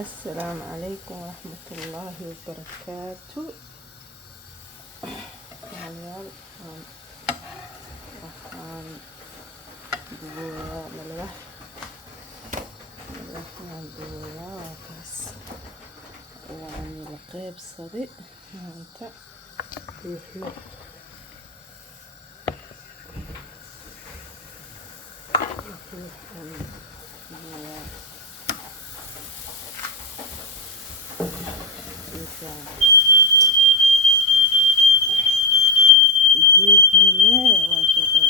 السلام عليكم ورحمة الله وبركاته. Walaalayaal waxaan dubayaa waa kaas waan la qaybsaday maanta wixii jeedine waa shaqo